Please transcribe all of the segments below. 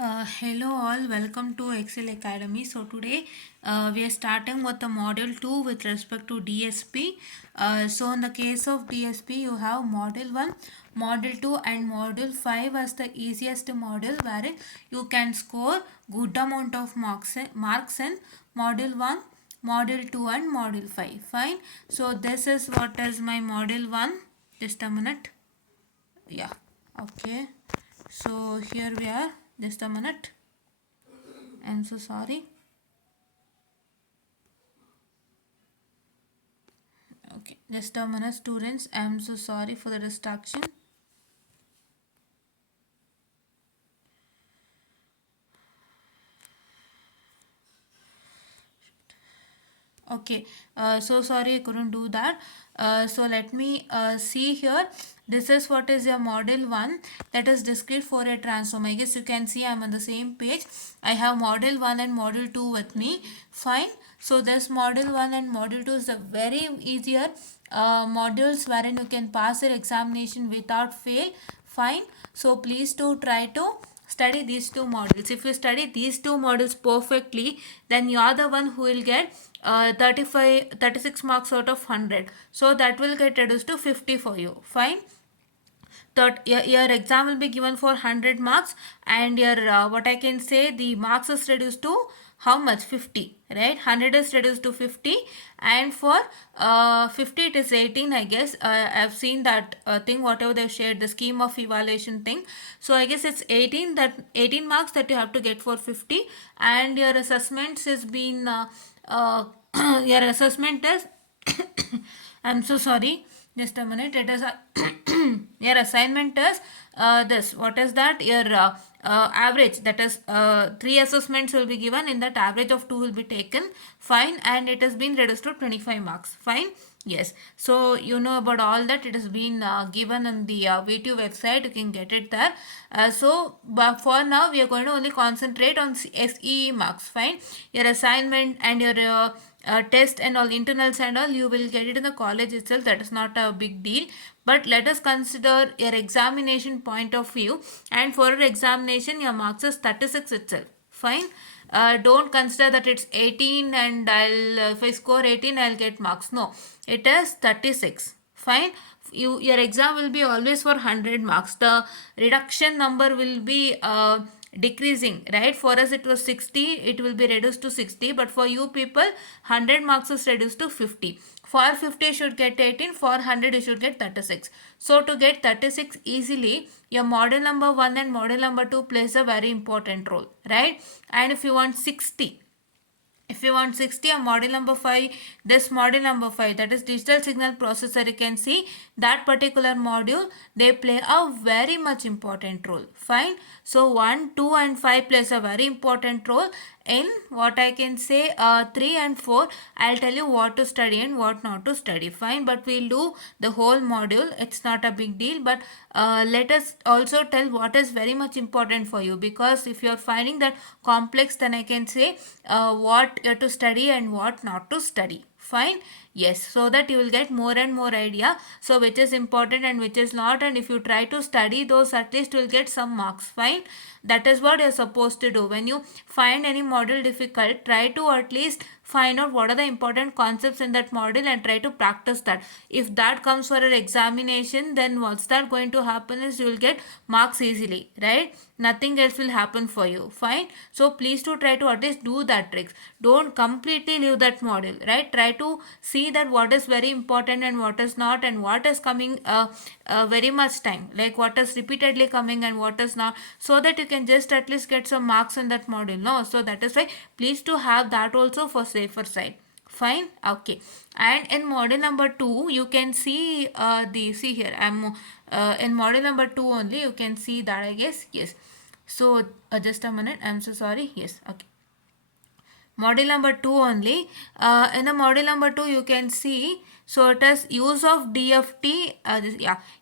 Hello all, welcome to Excel Academy. So today we are starting with the module 2 with respect to DSP. So in the case of DSP you have module 1, module 2 and module 5 as the easiest module wherein you can score good amount of marks in module 1, module 2 and module 5. Fine. So this is what is my module 1. Just a minute. Yeah. Okay. So here we are. Just a minute. I'm so sorry. Okay, just a minute, students. I'm so sorry for the distraction. Okay, so sorry I couldn't do that. So let me see here. This is what is your model 1, that is discrete Fourier transform. I guess you can see I'm on the same page. I have model 1 and model 2 with me. Fine. So this model 1 and model 2 is a very easier modules wherein you can pass your examination without fail. Fine. So please do try to study these two models. If you study these two models perfectly, then you are the one who will get 36 marks out of 100. So that will get reduced to 50 for you. Fine. That your exam will be given for 100 marks, and your what I can say, the marks is reduced to how much? 50, right? 100 is reduced to 50, and for 50 it is 18, I guess. I've seen that thing, whatever they've shared, the scheme of evaluation thing. So I guess it's 18, that 18 marks that you have to get for 50, and your assessments has been your assessment is I'm so sorry. Just a minute. It is your assignment is this. What is that? Your average. That is 3 assessments will be given. In that, average of 2 will be taken. Fine. And it has been reduced to 25 marks. Fine. Yes. So you know about all that. It has been given on the VTU website. You can get it there. But for now, we are going to only concentrate on SEE marks. Fine. Your assignment and your test and all, internals and all, you will get it in the college itself. That is not a big deal. But let us consider your examination point of view, and for your examination your marks is 36 itself. Fine. Don't consider that it's 18 and if I score 18 I'll get marks. No, it is 36. Fine. Your exam will be always for 100 marks. The reduction number will be decreasing, right? For us it was 60, it will be reduced to 60, but for you people 100 marks is reduced to 50. For 50 you should get 18, for 100 you should get 36. So to get 36 easily, your model number 1 and model number 2 plays a very important role, right? And if you want 60, a model number 5, this model number 5, that is digital signal processor, you can see that particular module, they play a very much important role. Fine. So 1, 2 and 5 plays a very important role. In what I can say 3 and 4, I'll tell you what to study and what not to study. Fine. But we'll do the whole module. It's not a big deal. But let us also tell what is very much important for you, because if you're finding that complex, then I can say what to study and what not to study. Fine. Yes, so that you will get more and more idea, so which is important and which is not, and if you try to study those, at least you will get some marks. Fine. That is what you're supposed to do. When you find any model difficult, try to at least find out what are the important concepts in that model and try to practice that. If that comes for an examination, then what's that going to happen is you will get marks easily, right? Nothing else will happen for you. Fine. So please to try to at least do that tricks. Don't completely leave that model, right? Try to see that what is very important and what is not, and what is coming very much time, like what is repeatedly coming and what is not, so that you can just at least get some marks in that module. No, so that is why please to have that also for safer side. Fine. Okay. And in model number 2 you can see see here I'm in model number 2 only, you can see that, I guess. Yes. So just a minute, I'm so sorry. Yes. Okay. Model number 2 only. In the model number 2 you can see, so it is use of DFT,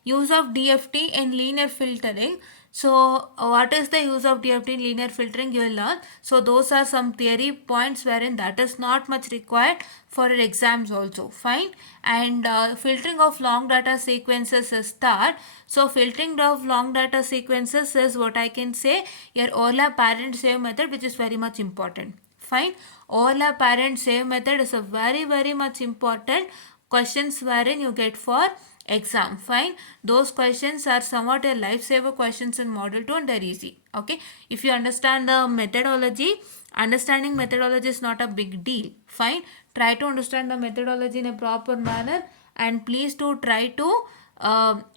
use of DFT in linear filtering. So what is the use of DFT in linear filtering, you will learn. So those are some theory points wherein that is not much required for your exams also. Fine. And filtering of long data sequences is start. So filtering of long data sequences is what I can say your overlap parent save method, which is very much important. Fine. Overlap parent save method is a very much important questions wherein you get for exam. Fine. Those questions are somewhat a lifesaver questions in model 2 and they're easy. Okay. If you understand the methodology, understanding methodology is not a big deal. Fine. Try to understand the methodology in a proper manner and please do try to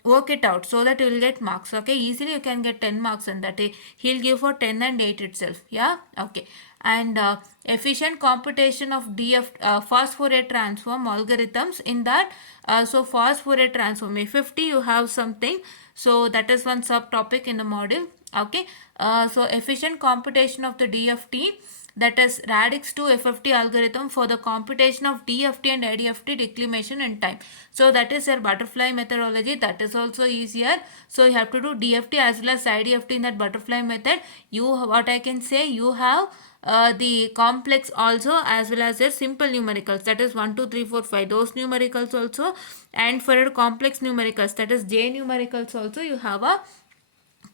work it out so that you will get marks. Okay. Easily you can get 10 marks in that. He'll give for 10 and 8 itself. Yeah. Okay. And efficient computation of fast Fourier transform algorithms in that. So fast Fourier transform DIF-FFT you have something, so that is one subtopic in the module. Okay. So efficient computation of the DFT, that is radix to FFT algorithm for the computation of DFT and IDFT declination in time. So that is your butterfly methodology, that is also easier. So you have to do DFT as well as IDFT in that butterfly method. You, what I can say, you have the complex also as well as your simple numericals, that is 1 2 3 4 5, those numericals also. And for your complex numericals, that is J numericals also, you have a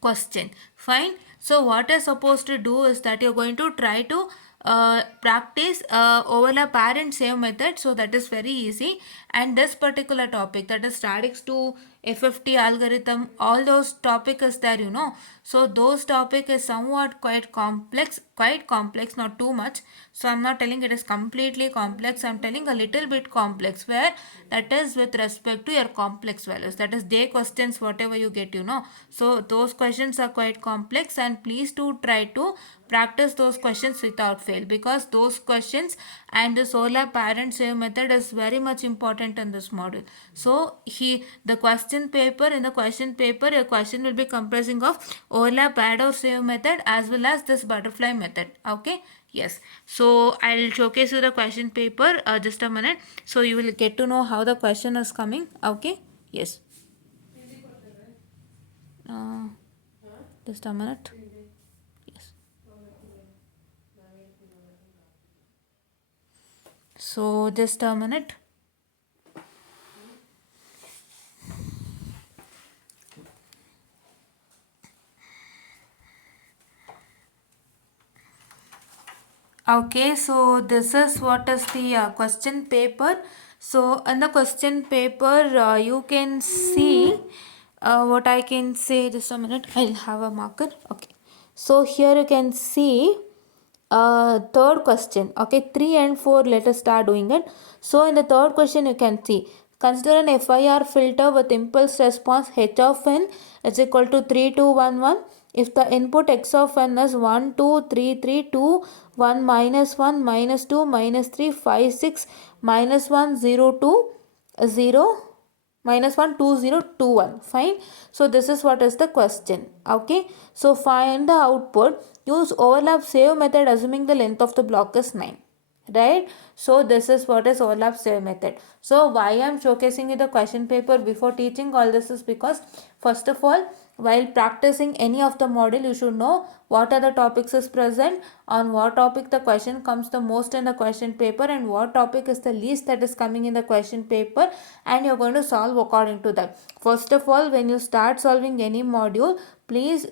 question. Fine. So what you're supposed to do is that you're going to try to practice overlap parent save method. So that is very easy. And this particular topic, that is radix to FFT algorithm, all those topic is there, you know. So those topic is somewhat quite complex, not too much. So I'm not telling it is completely complex, I'm telling a little bit complex, where that is with respect to your complex values, that is J questions whatever you get, you know. So those questions are quite complex and please do try to practice those questions without fail, because those questions and this overlap parent save method is very much important in this module. So the question paper, in the question paper your question will be comprising of overlap add or save method as well as this butterfly method. Okay. Yes. So I'll showcase you the question paper just a minute, so you will get to know how the question is coming. Okay. Yes. Just a minute. Yes. So just a minute. Okay, so this is what is the question paper. So in the question paper you can see what I can say. Just a minute, I'll have a marker. Okay, so here you can see third question. Okay, 3 and 4, let us start doing it. So in the third question you can see, consider an FIR filter with impulse response h of n is equal to 3 2 1 1 if the input x of n is 1 2 3 3 2 1 minus 1 minus 2 minus 3 5 6 minus 1 0 2 0 minus 1 2 0 2 1. Fine. So this is what is the question. Okay. So find the output. Use overlap save method assuming the length of the block is 9. Right. So this is what is overlap save method. So why I am showcasing you the question paper before teaching all this is because, first of all, while practicing any of the module, you should know what are the topics is present, on what topic the question comes the most in the question paper, and what topic is the least that is coming in the question paper, and you're going to solve according to that. First of all, when you start solving any module, please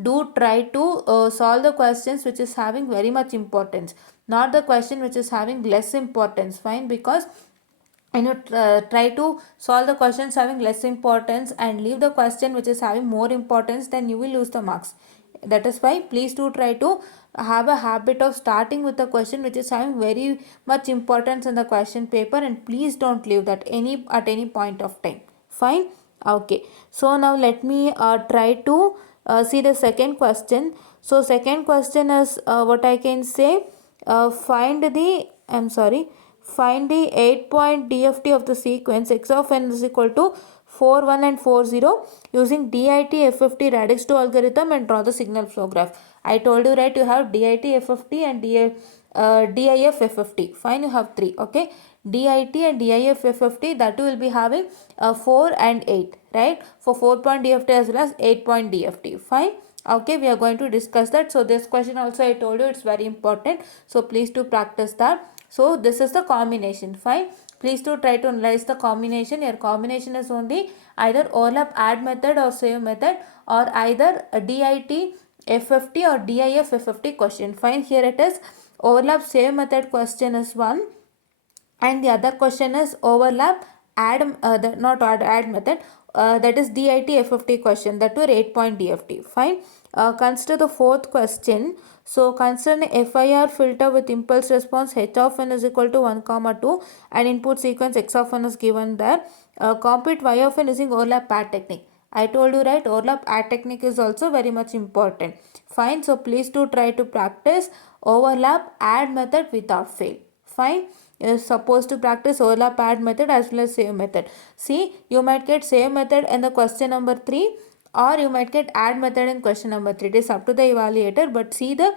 do try to solve the questions which is having very much importance, not the question which is having less importance. Fine. Because when you try to solve the questions having less importance and leave the question which is having more importance, then you will lose the marks. That is why please do try to have a habit of starting with the question which is having very much importance in the question paper, and please don't leave that at any point of time. Fine. Okay. So now let me try to see the second question. So second question is what I can say, find the 8-point DFT of the sequence x of n is equal to 4 1 and 4 0 using DIT-FFT radix 2 algorithm and draw the signal flow graph. I told you, right, you have DIT-FFT and DIF-FFT. Fine, you have 3. Okay, DIT and DIF-FFT, that will be having 4 and 8. right, for 4-point DFT as well as 8-point DFT. Fine. Okay, we are going to discuss that. So this question also I told you it's very important, so please do practice that. So this is the combination. Fine, please do try to analyze the combination. Your combination is only either overlap add method or save method, or either a DIT-FFT or DIF-FFT question. Fine, here it is, overlap save method question is one, and the other question is overlap add not add method, that is DIT-FFT question, that were 8-point DFT. Fine. Consider the fourth question. So consider an FIR filter with impulse response h of n is equal to 1 comma 2 and input sequence x of n is given there. Compute y of n using overlap add technique. I told you, right, overlap add technique is also very much important. Fine. So please do try to practice overlap add method without fail. Fine. You're supposed to practice overlap add method as well as save method. See, you might get save method in the question number 3, or you might get add method in question number 3. It is up to the evaluator, but see the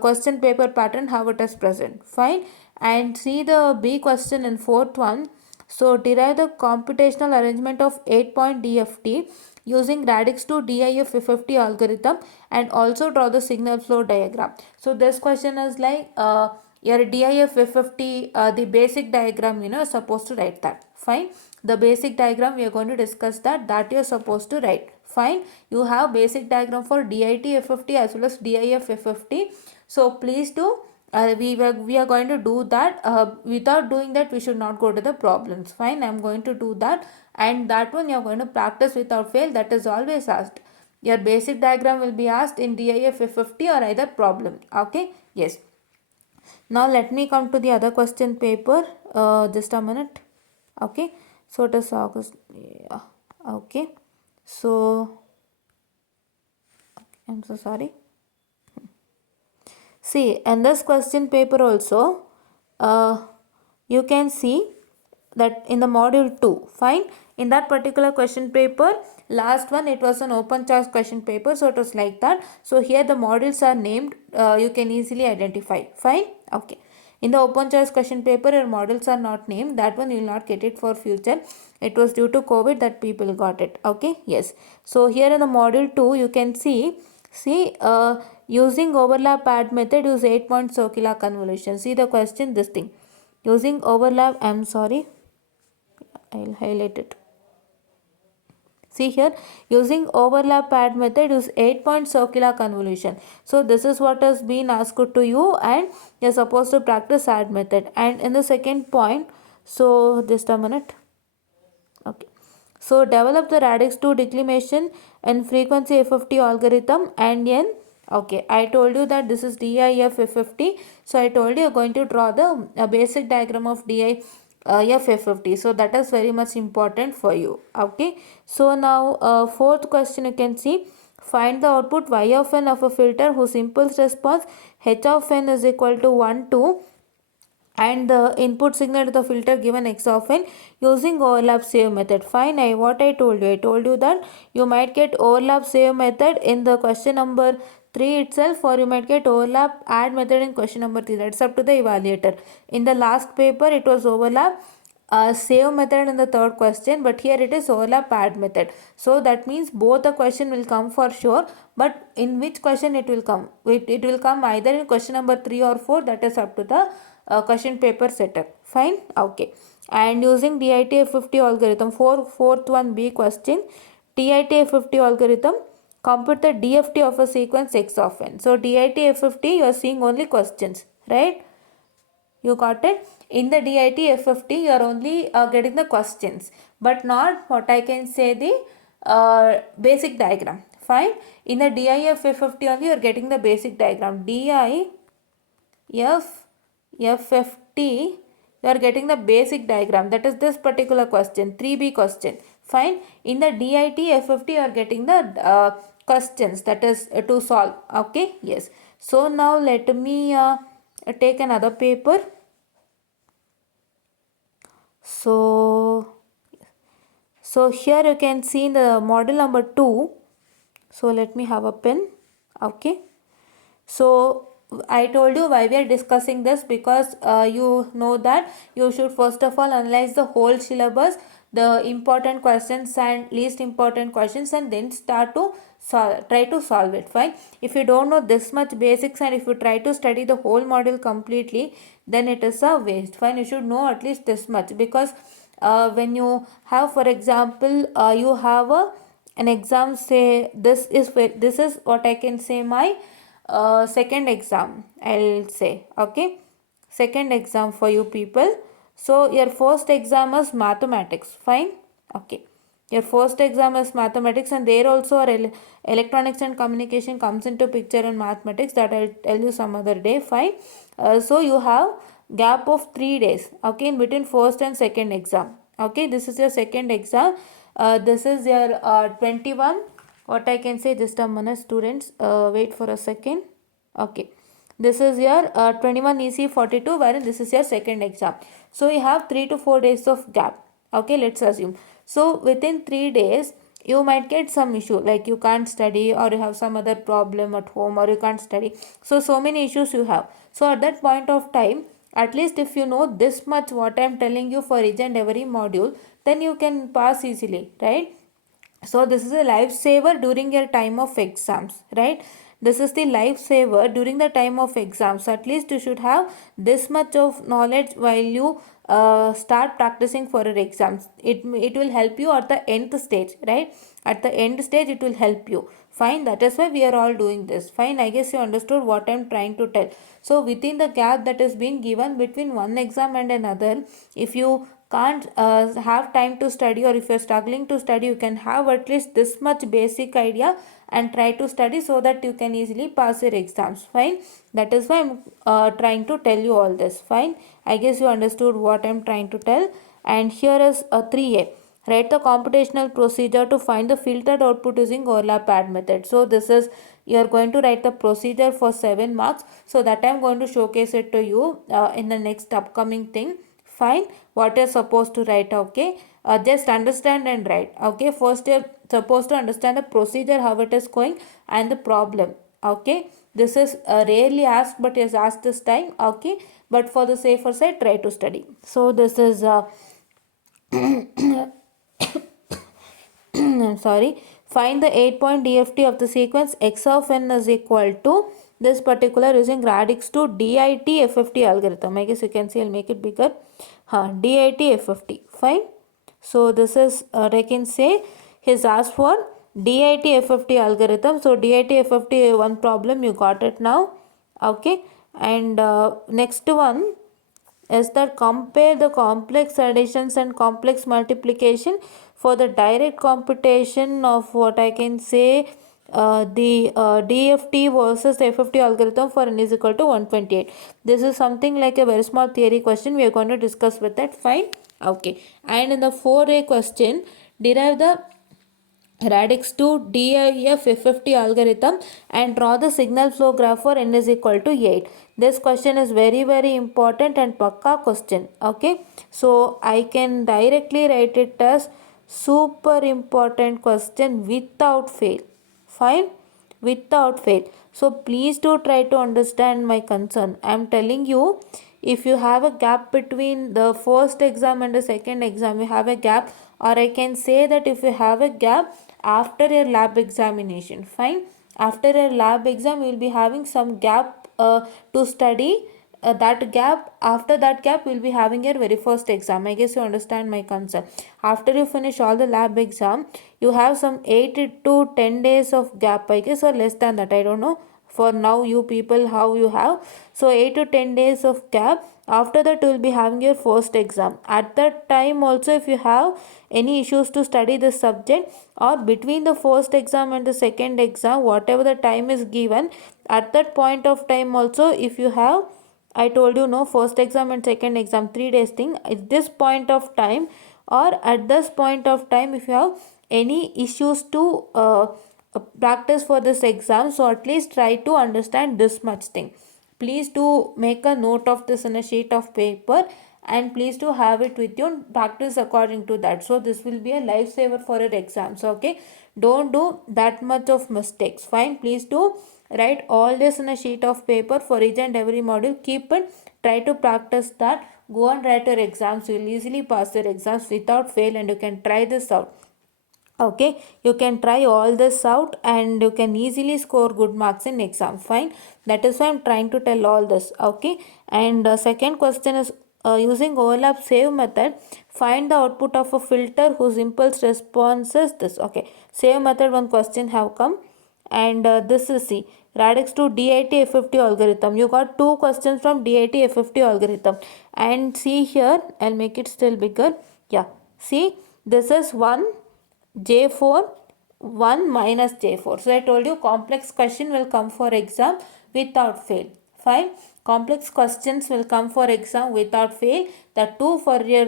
question paper pattern how it is present. Fine. And see the B question in fourth one. So derive the computational arrangement of 8-point DFT using radix to DIF-FFT algorithm and also draw the signal flow diagram. So this question is like your DIF-FFT, the basic diagram, you know, supposed to write that. Fine. The basic diagram we are going to discuss that you are supposed to write. Fine. You have basic diagram for DIT-FFT as well as DIF-FFT. So please do. We are going to do that. Without doing that, we should not go to the problems. Fine. I am going to do that, and that one you are going to practice without fail. That is always asked. Your basic diagram will be asked in DIF-FFT or either problem. Okay. Yes. Now let me come to the other question paper. Just a minute. Okay. So it is August. Yeah. Okay. So I'm so sorry. See, in this question paper also, you can see that in the module 2. Fine. In that particular question paper, last one, it was an open choice question paper, so it was like that. So here the modules are named, you can easily identify. Fine. Okay. In the open choice question paper, your models are not named. That one you will not get it for future. It was due to COVID that people got it. Okay. Yes. So here in the module 2, you can see using overlap add method, use 8-point circular convolution. See the question, this thing. Using overlap, I'm sorry, I'll highlight it. See here, using overlap add method, use 8-point circular convolution. So this is what has been asked to you, and you're supposed to practice add method. And in the second point, so just a minute. Okay. So develop the radix to declination and frequency FFT algorithm and n. Okay, I told you that this is DIF-FFT. So I told you you're going to draw the basic diagram of DIF-FFT. So that is very much important for you. Okay. So now fourth question you can see. Find the output y of n of a filter whose impulse response h of n is equal to 1 to and the input signal to the filter given x of n using overlap save method. Fine. What I told you that you might get overlap save method in the question number 3 itself, or you might get overlap add method in question number 3. That's up to the evaluator. In the last paper it was overlap save method in the third question, but here it is overlap add method. So that means both the question will come for sure, but in which question it will come? It will come either in question number 3 or 4. That is up to the question paper setter. Fine. Okay. And using DIT-FFT algorithm, fourth one B question, DIT-FFT algorithm, compute the DFT of a sequence x of n. So DIT-FFT you are seeing only questions, right? You got it? In the DIT-FFT you are only getting the questions, but not what I can say the basic diagram. Fine. In the DIF-FFT only you are getting the basic diagram. DIF-FFT you are getting the basic diagram, that is this particular question, 3B question. Fine. In the DIT-FFT you are getting the questions, that is to solve. Okay. Yes. So now let me take another paper. So here you can see in the model number 2. So let me have a pen. Okay. So I told you why we are discussing this, because you know that you should first of all analyze the whole syllabus. the important questions and least important questions, and then start to try to solve it. Fine. If you don't know this much basics and if you try to study the whole module completely, then it is a waste. Fine. You should know at least this much, because when you have, for example, you have an exam, say this is what I can say, my second exam, I'll say. Okay, second exam for you people. So your first exam is mathematics. Fine. Okay, your first exam is mathematics, and there also our electronics and communication comes into picture in mathematics, that I'll tell you some other day. Fine. So you have gap of 3 days, okay, in between first and second exam. Okay, this is your second exam. This is your 21, what I can say, just a minute students, wait for a second. Okay, this is your 21 EC42, wherein this is your second exam. So you have 3 to 4 days of gap. Okay, let's assume. So within 3 days, you might get some issue, like you can't study, or you have some other problem at home, or you can't study. So many issues you have. So at that point of time, at least if you know this much what I am telling you for each and every module, then you can pass easily, right? So this is a lifesaver during your time of exams, right? This is the lifesaver during the time of exams. At least you should have this much of knowledge while you start practicing for your exams. It will help you at the nth stage, right? At the end stage it will help you. Fine, that is why we are all doing this. Fine, I guess you understood what I am trying to tell. So within the gap that is being given between one exam and another, if you can't have time to study, or if you're struggling to study, you can have at least this much basic idea and try to study, so that you can easily pass your exams. Fine, that is why I'm trying to tell you all this. Fine, I guess you understood what I'm trying to tell. And here is a 3A. Write the computational procedure to find the filtered output using overlap add method. So this is, you are going to write the procedure for 7 marks. So that I am going to showcase it to you in the next upcoming thing. Fine, what you're supposed to write. Okay, just understand and write. Okay, first you're supposed to understand the procedure, how it is going, and the problem. Okay, this is rarely asked, but is asked this time. Okay, but for the safer side, try to study. So this is I'm sorry, find the 8-point DFT of the sequence x of n is equal to this particular using radix to DIT-FFT algorithm. I guess you can see, I'll make it bigger. DIT-FFT. Fine. So this is I can say he's asked for DIT-FFT algorithm. So DIT-FFT, one problem you got it now. Okay, and next one is that compare the complex additions and complex multiplication for the direct computation of, what I can say, the DFT versus FFT algorithm for n is equal to 128. This is something like a very small theory question. We are going to discuss with that. Fine. Okay. And in the 4A question, derive the radix to DIF-FFT algorithm and draw the signal flow graph for n is equal to 8. This question is very important and pakka question. Okay, so I can directly write it as super important question without fail. Fine, without fail. So please do try to understand my concern. I am telling you, if you have a gap between the first exam and the second exam, you have a gap, or I can say that if you have a gap after your lab examination. Fine, after your lab exam you will be having some gap to study. That gap, after that gap you will be having your very first exam. I guess you understand my concern. After you finish all the lab exam, you have some 8 to 10 days of gap, I guess, or less than that, I don't know for now you people how you have. So 8 to 10 days of gap. After that you will be having your first exam. At that time also, if you have any issues to study this subject, or between the first exam and the second exam, whatever the time is given, at that point of time also, if you have, I told you, no, first exam and second exam 3 days thing, at this point of time, or at this point of time, if you have any issues to practice for this exam, so at least try to understand this much thing. Please do make a note of this in a sheet of paper, and please do have it with you and practice according to that. So this will be a lifesaver for your exams. Okay, don't do that much of mistakes. Fine, please do write all this in a sheet of paper for each and every module. Keep it try to practice that. Go and write your exams. You will easily pass your exams without fail, and you can try this out. Okay, you can try all this out and you can easily score good marks in exam. Fine, that is why I'm trying to tell all this. Okay, and second question is, using overlap save method, find the output of a filter whose impulse response is this. Okay, save method, one question have come, and this is C, radix to DIT-FFT algorithm. You got two questions from DIT-FFT algorithm, and see here, I'll make it still bigger. Yeah, see, this is one J4, 1 minus J4. So I told you complex question will come for exam without fail. Fine. Complex questions will come for exam without fail. The two for your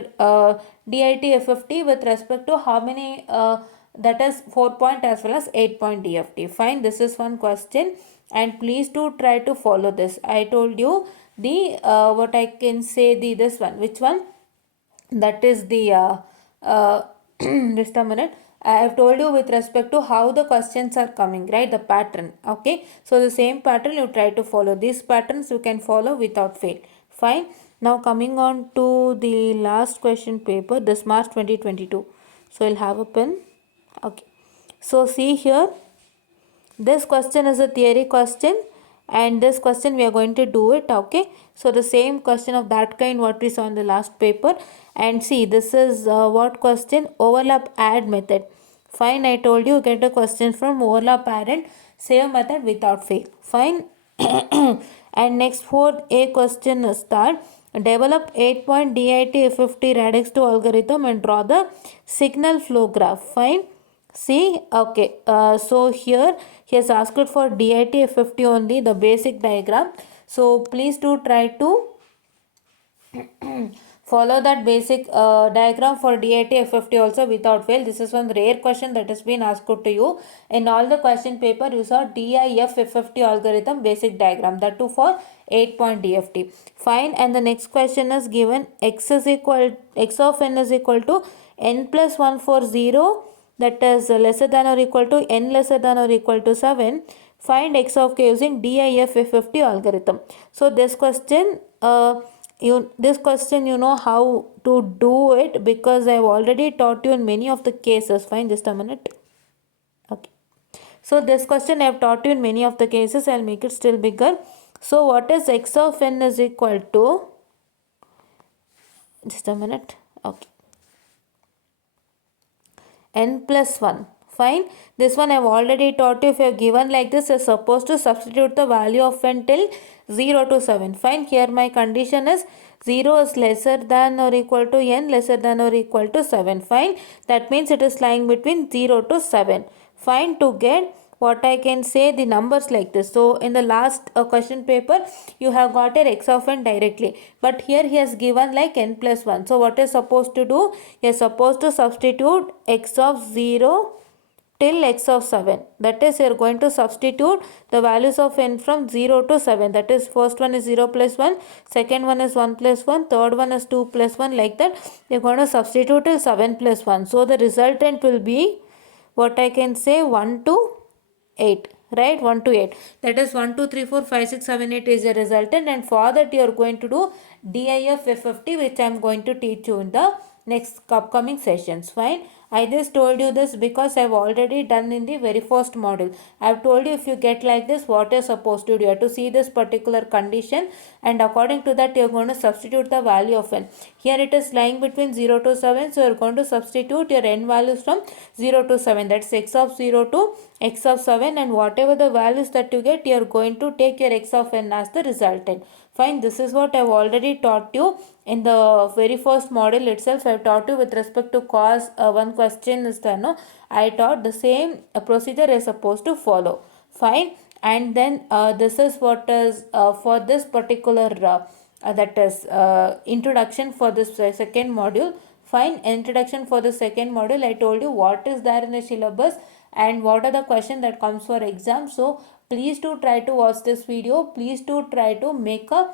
DIT-FFT with respect to how many, that is 4 point as well as 8 point DFT. Fine. This is one question, and please do try to follow this. I told you the what I can say, the this one. Which one? That is the just a minute. I have told you with respect to how the questions are coming, right? The pattern. Okay, so the same pattern you try to follow. These patterns you can follow without fail. Fine. Now coming on to the last question paper, this March 2022. So you'll have a pen. Okay, so see here, this question is a theory question, and this question we are going to do it. Okay, so the same question of that kind what we saw in the last paper. And see, this is what question? Overlap add method. Fine, I told you get a question from overlap add and save method without fail. Fine. And next for a question is that develop 8 point DIT-FFT radix 2 algorithm and draw the signal flow graph. Fine. See, okay, so here he has asked for DIT-FFT only, the basic diagram. So please do try to follow that basic diagram for DIT-FFT also without fail. This is one rare question that has been asked to you. In all the question paper, you saw DIF-FFT algorithm basic diagram, that too for 8 point DFT. Fine, and the next question is given x of n is equal to n plus 1 for 0, that is lesser than or equal to n lesser than or equal to 7. Find x of k using DIF-FFT algorithm. So this question, you know how to do it because I have already taught you in many of the cases. Fine, just a minute. Okay, so this question I have taught you in many of the cases. I'll make it still bigger. So what is x of n is equal to, just a minute. Okay, n plus 1. Fine, this one I have already taught you. If you have given like this, you are supposed to substitute the value of n till 0 to 7. Fine, here my condition is 0 is lesser than or equal to n, lesser than or equal to 7. Fine, that means it is lying between 0 to 7. Fine, to get what I can say the numbers like this. So in the last question paper you have got a x of n directly, but here he has given like n plus 1. So what is supposed to do? You are supposed to substitute x of 0 till x of 7. That is, you are going to substitute the values of n from 0 to 7. That is, first one is 0 plus 1, second one is 1 plus 1, third one is 2 plus 1, like that. You are going to substitute till 7 plus 1. So the resultant will be what I can say 1 to 8, right? 1 to 8, that is 1 2 3 4 5 6 7 8 is a resultant, and for that you are going to do DIF-FFT, which I am going to teach you in the next upcoming sessions. Fine, I just told you this because I have already done in the very first module. I have told you if you get like this, what you are supposed to do. You have to see this particular condition, and according to that you are going to substitute the value of n. Here it is lying between 0 to 7, so you are going to substitute your n values from 0 to 7. That's x of 0 to x of 7, and whatever the values that you get, you are going to take your x of n as the resultant. Fine, this is what I have already taught you in the very first module itself. I have taught you with respect to cause one question is there, no? I taught the same procedure is supposed to follow. Fine, and then this is what is for this particular that is introduction for this second module. Fine, introduction for the second module. I told you what is there in the syllabus and what are the questions that comes for exam. So please do try to watch this video. Please do try to make a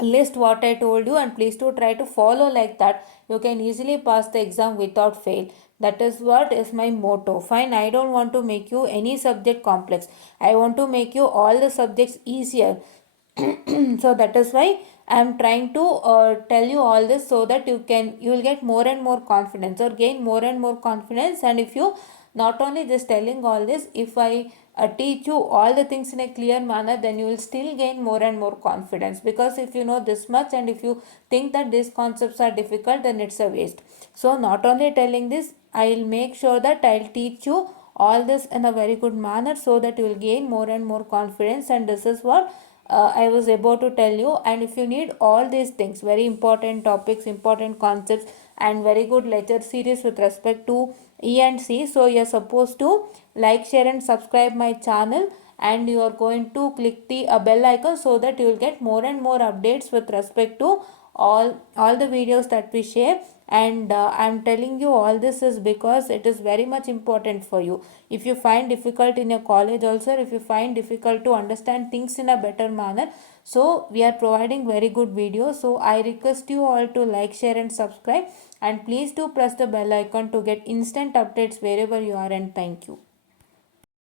list what I told you, and please do try to follow like that. You can easily pass the exam without fail. That is what is my motto. Fine, I don't want to make you any subject complex. I want to make you all the subjects easier. So that is why I am trying to tell you all this so that you will get more and more confidence or gain more and more confidence. And if you not only just telling all this, if I teach you all the things in a clear manner, then you will still gain more and more confidence, because if you know this much and if you think that these concepts are difficult, then it's a waste. So not only telling this, I'll make sure that I'll teach you all this in a very good manner so that you will gain more and more confidence. And this is what I was about to tell you. And if you need all these things, very important topics, important concepts, and very good lecture series with respect to E and C, so you're supposed to like, share, and subscribe my channel, and you are going to click the bell icon so that you will get more and more updates with respect to all the videos that we share. And I'm telling you all this is because it is very much important for you. If you find difficult in your college also, if you find difficult to understand things in a better manner, so we are providing very good videos. So I request you all to like, share, and subscribe, and please do press the bell icon to get instant updates wherever you are. And thank you.